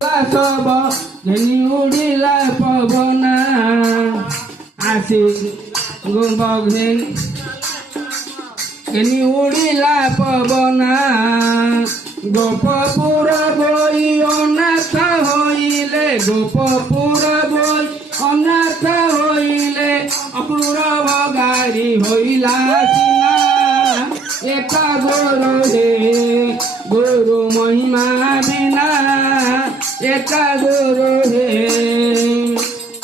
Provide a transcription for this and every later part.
সব ঘেনি উড়িলা পবনা আসি ঘেন ঘেনি উড়িলা পবনা গোপপুর বই অনাথ হইলে গোপপুর বই অনাথ হইলে অক্রূর গাড়ি হইলা সিনা একা গুরু হে গুরু মহিমা বিনা একা গুরু হে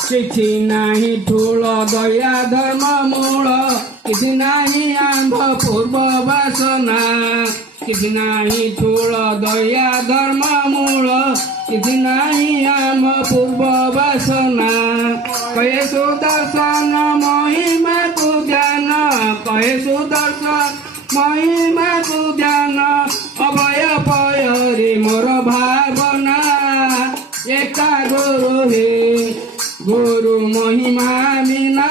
କିଛି ନାହିଁ ଠୁଳ ଦୟା ଧର୍ମ ମୂଳ କିଛି ନାହିଁ ଆମ୍ଭ ପୂର୍ବ ବାସନା କିଛି ନାହିଁ ଠୁଳ ଦୟା ଧର୍ମ ମୂଳ କିଛି ନାହିଁ ଆମ ପୂର୍ବ ବାସନା କହେ ସୁଦର୍ଶନ ମହିମାକୁ ଜ୍ଞାନ କହେ ସୁଦର୍ଶନ ମହିମାକୁ ଜ୍ଞାନ ଅଭୟ ପୟରେ ମୋର ଭାବନା ଏକା ଗୁରୁ ହେ गुरु महिमा बिना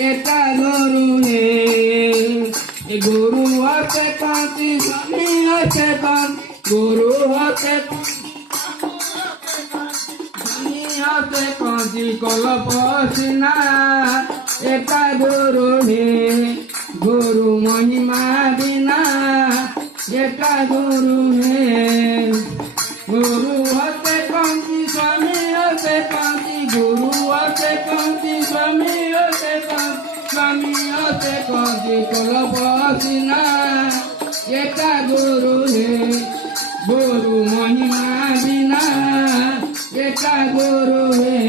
एका गुरु है गुरु होते कांति स्वामी होते कांति गुरु होते स्वामी होते कांति कलपसिना एका गुरु है गुरु महिमा बिना एका गुरु है गुरु होते कांति स्वामी होते कांति गुरु होते कांति स्वामी होते कांति कलपसिना एका गुरु है गुरु महिमा बिना एका गुरु है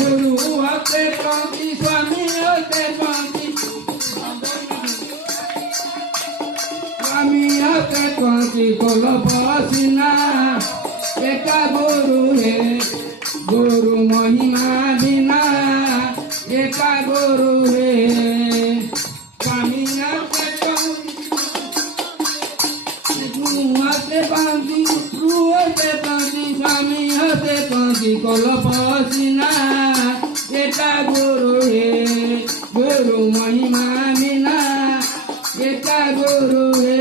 गुरु होते कांति स्वामी होते कांति स्वामी होते कांति कलपसिना एका गुरु है गुरु महिमा बिना एका गुरु है स्वामी होते कांति स्वामी होते कांति कलपसिना एका गुरु है गुरु महिमा बिना एका गुरु है